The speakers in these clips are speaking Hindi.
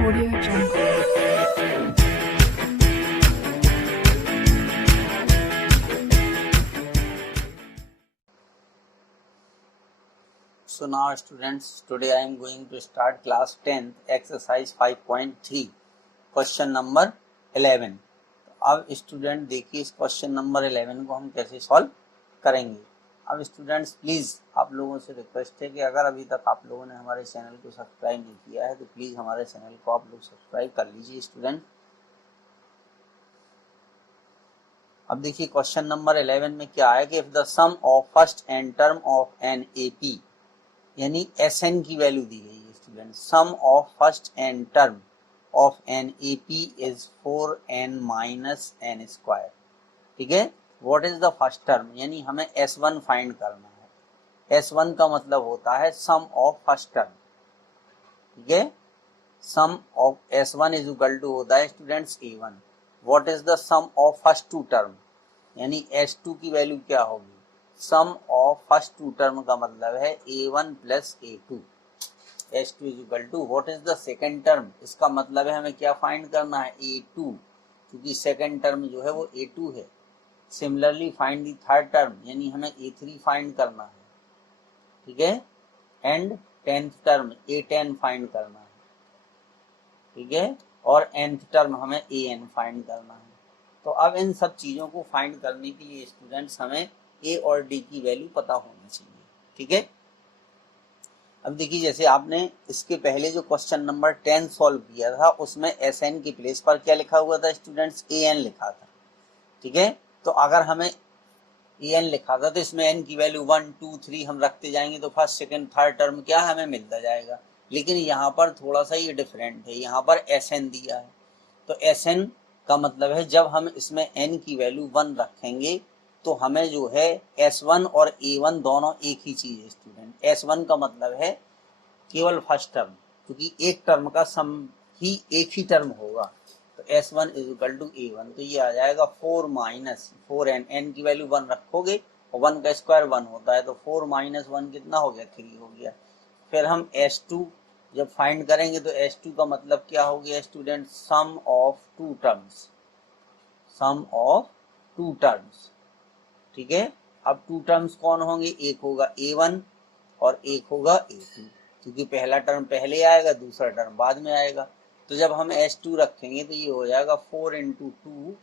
Audio Jungle. So now students, today I am going to start class 10th exercise 5.3 question number 11। अब स्टूडेंट देखिए इस क्वेश्चन नंबर 11 को हम कैसे सॉल्व करेंगे। अब स्टूडेंट्स प्लीज़ आप लोगों से रिक्वेस्ट है कि अगर अभी तक आप लोगों ने हमारे चैनल को सब्सक्राइब नहीं किया है तो प्लीज़ हमारे चैनल को आप लोग सब्सक्राइब कर लीजिए स्टूडेंट। अब देखिए क्वेश्चन नंबर 11 में क्या है कि if the sum of first n term of an AP यानी एस एन की वैल्यू दी गई है student. Sum of first n term of an AP is 4n minus n square. ठीक है, what is the first term यानी हमें S1 फाइंड करना है। S1 का मतलब होता है सम ऑफ फर्स्ट टर्म। ठीक है, sum of S1 is equal to होता है students A1। What is the sum of first two term यानी S2 की वैल्यू क्या होगी। Sum of first two term का मतलब है A1 plus A2। S2 is equal to what is the second term, इसका मतलब है हमें क्या फाइंड करना है A2, क्योंकि सेकेंड टर्म जो है वो A2 है। Similarly find the third term यानी हमें A3 फाइंड करना है। ठीक है, and tenth term A10 find करना है। ठीक है, और nth टर्म हमें AN फाइंड करना है। तो अब इन सब चीज़ों को फाइंड करने के लिए स्टूडेंट्स हमें A और D की वैल्यू पता होनी चाहिए। ठीक है, अब देखिए जैसे आपने इसके पहले जो क्वेश्चन नंबर 10 सॉल्व किया था उसमें SN के प्लेस पर क्या लिखा हुआ था स्टूडेंट्स, AN लिखा था। ठीक है, तो अगर हमें AN लिखा था तो इसमें N की वैल्यू 1 2 3 हम रखते जाएंगे तो फर्स्ट सेकंड थर्ड टर्म क्या हमें मिलता जाएगा। लेकिन यहाँ पर थोड़ा सा ये डिफरेंट है, यहाँ पर SN दिया है। तो SN का मतलब है जब हम इसमें N की वैल्यू 1 रखेंगे तो हमें जो है S1 और A1 दोनों एक ही चीज़ है स्टूडेंट। S1 का मतलब है केवल फर्स्ट टर्म, क्योंकि एक टर्म का सम ही एक ही टर्म होगा। तो S1 is equal to A1, तो ये आ जाएगा 4 माइनस 4n। n की वैल्यू 1 रखोगे और 1 का स्क्वायर 1 होता है, तो 4 माइनस 1 कितना हो गया, 3 हो गया। फिर हम S2 जब फाइंड करेंगे तो S2 का मतलब क्या हो गया student, sum of two terms. Sum of two terms. ठीक है, अब टू टर्म्स कौन होंगे, एक होगा A1 और एक होगा A2, क्योंकि पहला टर्म पहले आएगा दूसरा टर्म बाद में आएगा। तो जब हम S2 रखेंगे तो ये हो जाएगा 4 इंटू 2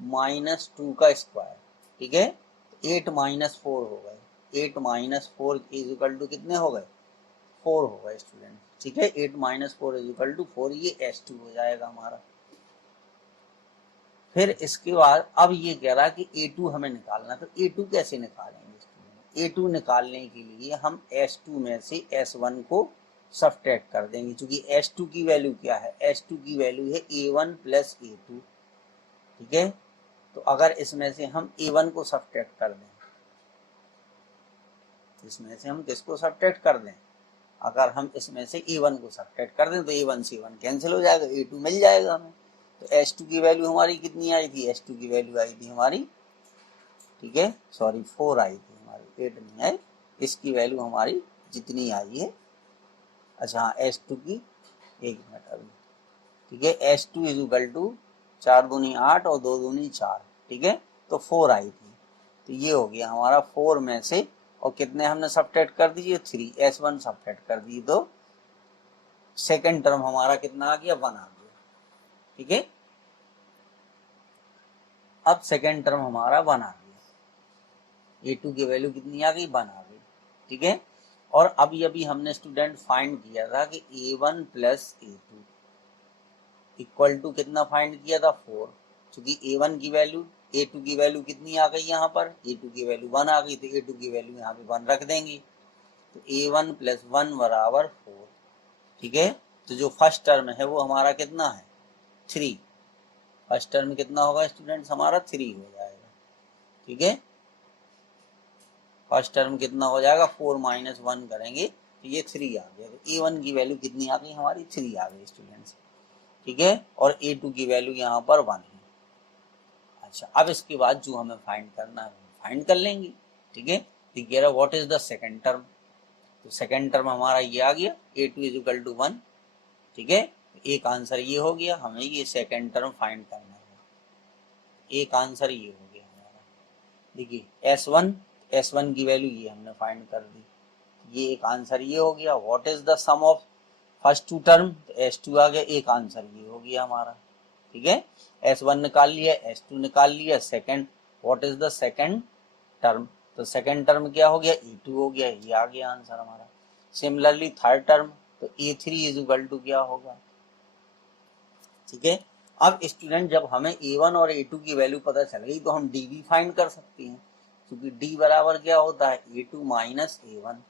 माइनस 2 का स्क्वायर। ठीक है, 8 माइनस 4 हो गए। 8 माइनस 4 इज इक्वल टू कितने हो गए, 4 हो गए स्टूडेंट। ठीक है, 8 माइनस 4 इज इक्वल टू 4, ये S2 हो जाएगा हमारा। फिर इसके बाद अब ये कह रहा है कि A2 हमें निकालना, तो A2 कैसे निकालेंगे। A2 निकालने के लिए हम S2 में से S1 को सब्ट्रैक्ट कर देंगे, क्योंकि S2 की वैल्यू क्या है, S2 की वैल्यू है A1 प्लस A2। ठीक है, तो अगर इसमें से हम A1 को सब्ट्रैक्ट कर दें, इसमें से हम किसको सब्ट्रैक्ट कर दें, अगर हम इसमें से A1 को सब्ट्रैक्ट कर दें तो A1 से A1 कैंसिल हो जाएगा, A2 मिल जाएगा हमें। तो S2 की वैल्यू हमारी कितनी आई थी, S2 की वैल्यू आई थी हमारी, ठीक है सॉरी 4 आई थी हमारी, 8 नहीं आई। इसकी वैल्यू हमारी जितनी आई है, अच्छा हाँ S2 की, एक मिनट अभी, ठीक है S2 इज इक्वल टू 4 दूनी 8 और 2 दूनी 4। ठीक है, तो 4 आई थी, तो ये हो गया हमारा 4 में से, और कितने हमने सब्ट्रैक्ट कर दीजिए 3, S1 सब्ट्रैक्ट कर दिए तो सेकेंड टर्म हमारा कितना आ गया, 1 आ गया। ठीक है, अब सेकेंड टर्म हमारा 1 आ गया। A2 की वैल्यू कितनी आ गई, 1 आ गई। ठीक है, और अभी अभी हमने स्टूडेंट फाइंड किया था कि A1 plus A2 equal to कितना फाइंड किया था, 4। क्योंकि A1 की वैल्यू A2 की वैल्यू कितनी आ गई, यहाँ पर A2 की वैल्यू 1 आ गई, तो A2 की वैल्यू यहाँ पे 1 रख देंगे, तो A1 प्लस 1 बराबर 4। ठीक है, तो जो फर्स्ट टर्म है वो हमारा कितना है, 3। फर्स्ट टर्म कितना होगा स्टूडेंट्स, हमारा 3 हो जाएगा। ठीक है, फर्स्ट टर्म कितना हो जाएगा, 4 माइनस 1 करेंगे तो ये 3 आ गया। तो A1 की वैल्यू कितनी आ गई हमारी, 3 आ गई स्टूडेंट्स। ठीक है, और A2 की वैल्यू यहाँ पर 1 है। अच्छा, अब इसके बाद जो हमें फाइंड करना है फाइंड कर लेंगे। ठीक है, तो कह रहा what is the second term, तो सेकेंड टर्म हमारा ये आ गया A2 इज इक्वल टू 1। ठीक है, एक आंसर ये हो गया, हमें ये सेकंड टर्म फाइंड करना है। एक आंसर ये हो गया हमारा। देखिए S1 की वैल्यू ये हमने फाइंड कर दी, ये एक आंसर ये हो गया। What is the sum of first two term, S2 आ गया, एक आंसर ये हो गया हमारा। ठीक है, S1 निकाल लिया, S2 निकाल लिया। Second, what is the second term, तो सेकंड टर्म क्या हो गया, E2 हो गया, ये आ गया आंसर हमारा। सिमिलरली थर्ड टर्म, तो A3 इज इक्वल टू क्या होगा। ठीक है, अब स्टूडेंट जब हमें A1 और A2 की वैल्यू पता चल गई तो हम D भी फाइंड कर सकते हैं, क्योंकि D बराबर क्या होता है, A2 माइनस A1।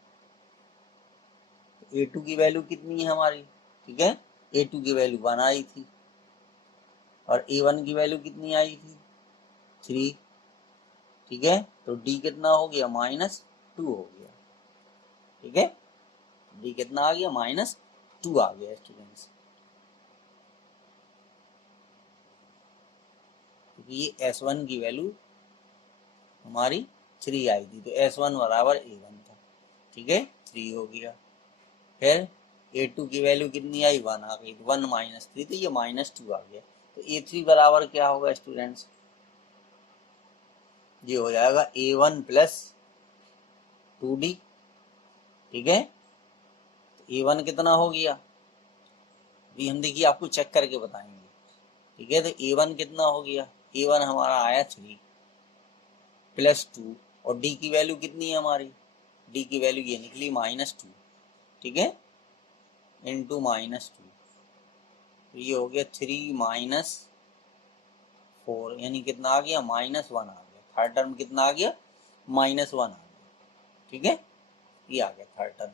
A2 की वैल्यू कितनी है हमारी, ठीक है, A2 की वैल्यू 1 आई थी और A1 की वैल्यू कितनी आई थी, 3। ठीक है, तो D कितना हो गया, -2 हो गया। ठीक है, D कितना आ गया, -2 आ गया स्टूडेंट्स। ये S1 की वैल्यू हमारी 3 आई थी, तो S1 बराबर A1 था। ठीक है, 3 हो गया। फिर A2 की वैल्यू कितनी आई, 1 आ गई, 1 माइनस 3, तो ये -2 आ गया। तो A3 बराबर क्या होगा स्टूडेंट्स, ये हो जाएगा A1 प्लस 2D। ठीक है, तो A1 कितना हो गया, अभी हम देखिए आपको चेक करके बताएंगे। ठीक है, तो A1 कितना हो गया, A1 हमारा आया 3 प्लस 2, और D की वैल्यू कितनी है हमारी, D की वैल्यू ये निकली -2। ठीक है, इंटू -2, तो ये हो गया 3 माइनस 4, यानी कितना आ गया, -1 आ गया। थर्ड टर्म कितना आ गया, -1 आ गया। ठीक है, ये आ गया थर्ड टर्म।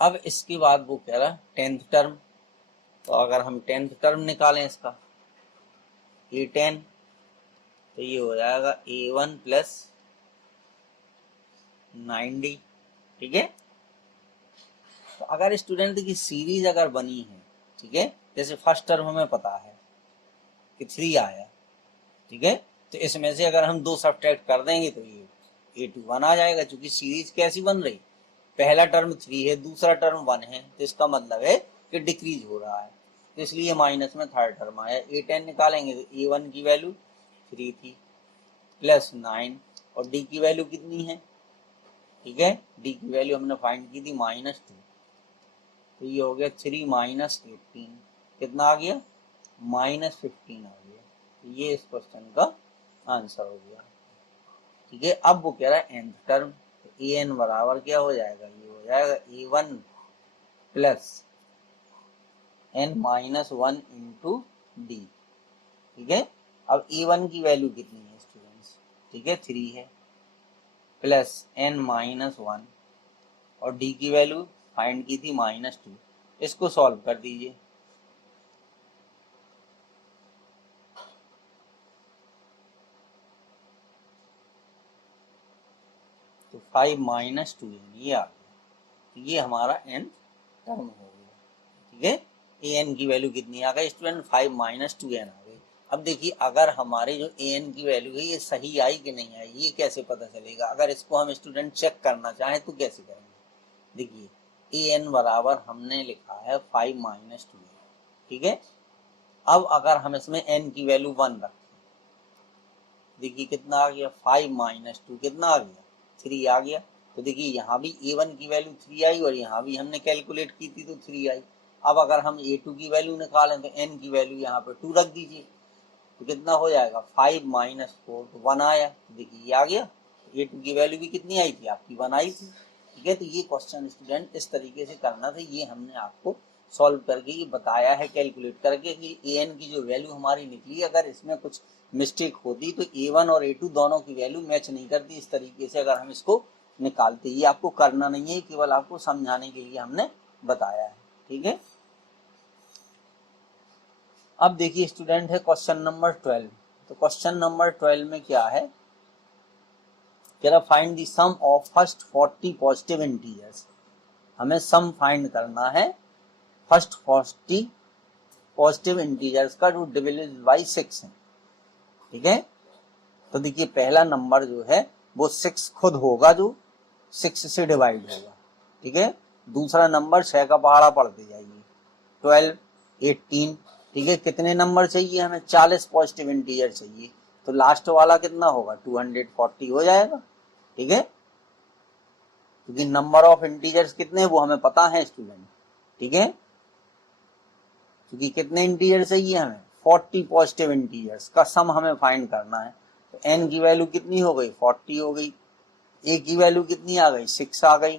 अब इसके बाद वो कह रहा 10th टर्म, तो अगर हम 10th टर्म निकालें इसका, A10, तो ये हो जाएगा A1 प्लस 9D। ठीक है, तो अगर स्टूडेंट की सीरीज अगर बनी है, ठीक है, जैसे फर्स्ट टर्म हमें पता है कि 3 आया, ठीक है, तो इसमें से अगर हम 2 सब्ट्रैक्ट कर देंगे तो ये A2 1 आ जाएगा, क्योंकि सीरीज कैसी बन रही, पहला टर्म 3 है, दूसरा टर्म 1 है, तो इसका मतलब है कि डिक्रीज हो रहा है, तो इसलिए माइनस में थर्ड टर्म आया। A10 निकालेंगे तो A1 की वैल्यू 3 थी प्लस 9, और D की वैल्यू कितनी है, ठीक है, D की वैल्यू हमने फाइंड की थी -2, तो ये हो गया 3 माइनस 18, कितना आ गया, -15 आ गया। तो ये इस क्वेश्चन का आंसर हो गया। ठीक है, अब वो कह रहा है nth टर्म, तो an बराबर क्या हो जाएगा, ये हो जाएगा A1 plus n minus 1 into D। ठीक है, अब A1 की वैल्यू कितनी है स्टूडेंट्स, ठीक है, 3 है, प्लस n माइनस 1, और D की वैल्यू फाइंड की थी -2। इसको सॉल्व कर दीजिए, तो 5 माइनस 2 ये आ गया, तो ये हमारा n टर्म हो गया। ठीक है, an की वैल्यू कितनी आ गई स्टूडेंट, 5 माइनस 2n आ गई। अब देखिए अगर हमारे जो an की वैल्यू है ये सही आई कि नहीं आई, ये कैसे पता चलेगा, अगर इसको हम स्टूडेंट चेक करना चाहें तो कैसे करेंगे। देखिए an बराबर हमने लिखा है 5 माइनस 2, ठीक है, अब अगर हम इसमें n की वैल्यू 1 रखें, देखिए कितना आ गया, 5 माइनस 2 कितना आ गया, 3 आ गया। तो देखिए यहाँ भी A1 की वैल्यू 3 आई और यहाँ भी हमने कैलकुलेट की थी तो 3 आई। अब अगर हम A2 की वैल्यू निकालें तो n की वैल्यू यहाँ पे 2 रख दीजिए, तो कितना हो जाएगा, 5 माइनस 4, तो 1 आया। देखिए ये आ गया, A2 की वैल्यू भी कितनी आई थी आपकी, 1 आई थी। ठीक है, तो ये क्वेश्चन स्टूडेंट इस तरीके से करना था, ये हमने आपको सॉल्व करके ये बताया है कैलकुलेट करके कि an की जो वैल्यू हमारी निकली, अगर इसमें कुछ मिस्टेक होती तो A1 और A2 दोनों की वैल्यू मैच नहीं करती, इस तरीके से अगर हम इसको निकालते। ये आपको करना नहीं है, केवल आपको समझाने के लिए हमने बताया है। ठीक है, अब देखिए स्टूडेंट है क्वेश्चन नंबर 12, तो क्वेश्चन नंबर 12 में क्या है, कह रहा find the sum of first 40 positive integers. हमें सम फाइंड करना है फर्स्ट 40 पॉजिटिव इंटीजर्स का जो डिविजिबल बाय 6 है। ठीक है, तो देखिए पहला नंबर जो है वो 6 खुद होगा, जो 6 से डिवाइड होगा, ठीक है। दूसरा नंबर 6 का पहाड़ा पढ़ते जाइए, 12, 18, ठीक है। कितने नंबर चाहिए हमें? 40 पॉजिटिव इंटीजर चाहिए, तो लास्ट वाला कितना होगा? 240 हो जाएगा, ठीक है। क्योंकि नंबर ऑफ इंटीजर्स कितने वो हमें पता है स्टूडेंट, ठीक है। क्योंकि कितने इंटीजर चाहिए हमें? 40 पॉजिटिव इंटीजर्स का सम हमें फाइंड करना है। तो n की वैल्यू कितनी हो गई? 40 हो गई। a की वैल्यू कितनी आ गई? 6 आ गई,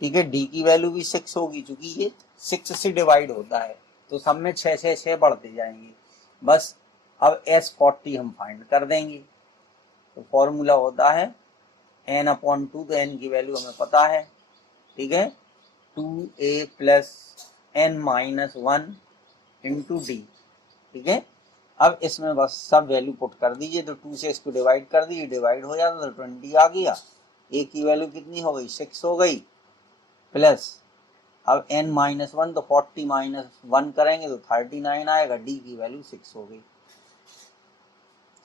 ठीक है। d की वैल्यू भी 6 होगी, क्योंकि ये 6 से डिवाइड होता है, तो सब में 6 6 6 बढ़ते जाएंगे। बस अब S40 हम फाइंड कर देंगे। तो फॉर्मूला होता है n/2, तो n की वैल्यू हमें पता है, ठीक है, 2a plus n-1 into D, ठीक है। अब इसमें बस सब वैल्यू पुट कर दीजिए, तो 2 से इसको डिवाइड कर दीजिए, डिवाइड हो जाता तो 20 आ गया। a की वैल्यू कितनी हो गई? 6 हो गई, प्लस अब n-1 तो 40 -1 करेंगे तो 39 आएगा, d की वैल्यू 6 हो गई,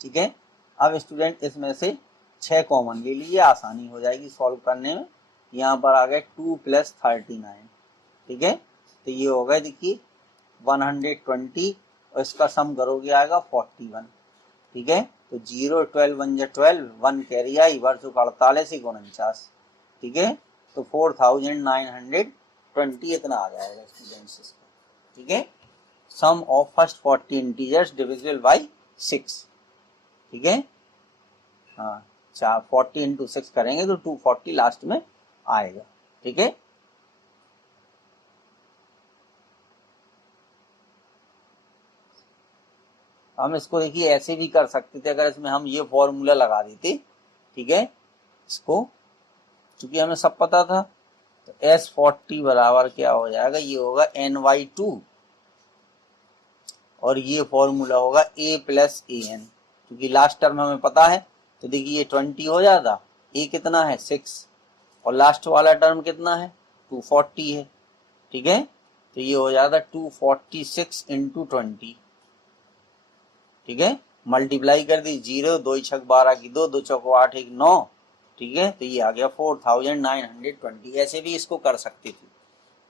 ठीक है। अब स्टूडेंट इसमें से 6 कॉमन ले लीजिए, आसानी हो जाएगी सॉल्व करने में। यहाँ पर आ गए 2 + 39, ठीक है। तो ये हो गया देखिए 120, और इसका सम करोगे आएगा 41, ठीक है। तो 0 12 1 12, 1 कैरी आई, वर्ष 48 × 49, ठीक है। तो 4920 इतना आ जाएगा स्टूडेंट्स इसका, ठीक है। Sum of first 40 integers divisible by 6, ठीक है। हाँ, 40 × 6 करेंगे तो 240 लास्ट में आएगा, ठीक है। हम इसको देखिए ऐसे भी कर सकते थे, अगर इसमें हम ये फॉर्मूला लगा देते, ठीक है। इसको क्योंकि हमें सब पता था, तो S40 बराबर क्या हो जाएगा? ये होगा n/2, और ये फॉर्मूला होगा a + an, क्योंकि लास्ट टर्म हमें पता है। तो देखिए ये 20 हो जाता, a कितना है? 6, और लास्ट वाला टर्म कितना है? 240 है, ठीक है। तो ये हो जाता 246 × 20, ठीक है। मल्टीप्लाई कर दी, 0 2 6 12 की 2, 2 चौको 8 1 9, ठीक है। तो ये आ गया 4920। ऐसे भी इसको कर सकते थे,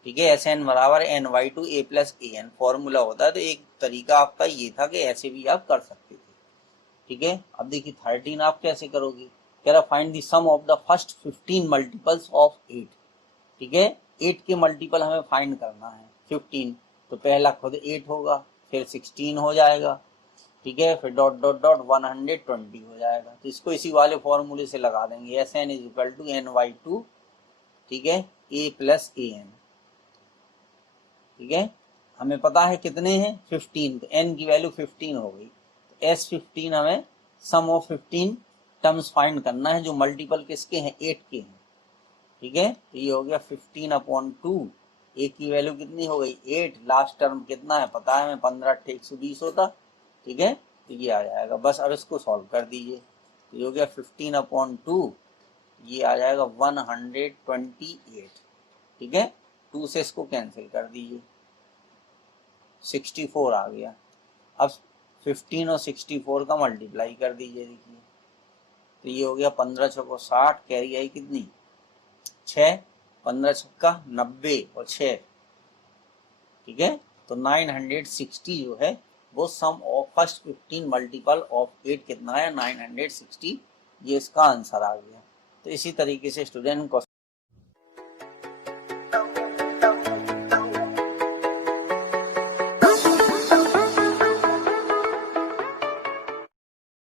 ठीक है। Sn बराबर n/2 a + an फॉर्मूला होता है, तो एक तरीका आपका ये था कि ऐसे भी आप कर सकते थे, ठीक है। अब देखिए 13 आप कैसे करोगे? कह रहा find the sum of the first 15 multiples of 8, ठीक है। 8 के मल्टीपल हमें फाइंड करना है 15, तो पहला खुद 8 होगा, फिर 16 हो जाएगा, ठीक है, फिर डॉट डॉट डॉट 120 हो जाएगा। तो इसको इसी वाले फॉर्मूले से लगा देंगे, Sn = n/2, ठीक है, a + an, ठीक है। हमें पता है कितने हैं? 15, तो n की वैल्यू 15 हो गई। तो S15 हमें सम ऑफ 15 टर्म्स फाइंड करना है, जो मल्टीपल किसके हैं? 8 के हैं, ठीक है। तो ये हो गया 15/2, a की वैल्यू कितनी हो गई? 8, लास्ट टर्म कितना है पता है हमें? 15 × 120 होता, ठीक है। तो ये आ जाएगा, बस अब इसको सॉल्व कर दीजिए। तो ये हो गया 15/2, ये आ जाएगा 128, ठीक है। 2 से इसको कैंसिल कर दीजिए, 64 आ गया। अब 15 और 64 का मल्टीप्लाई कर दीजिए, देखिए तो ये हो गया 15 × 60, कैरी आई कितनी? 6, 15 × 90 और 6, ठीक है। तो 960 जो है वो सम ऑफ फर्स्ट 15 मल्टीपल ऑफ 8 कितना है? 960, ये इसका आंसर आ गया। तो इसी तरीके से स्टूडेंट को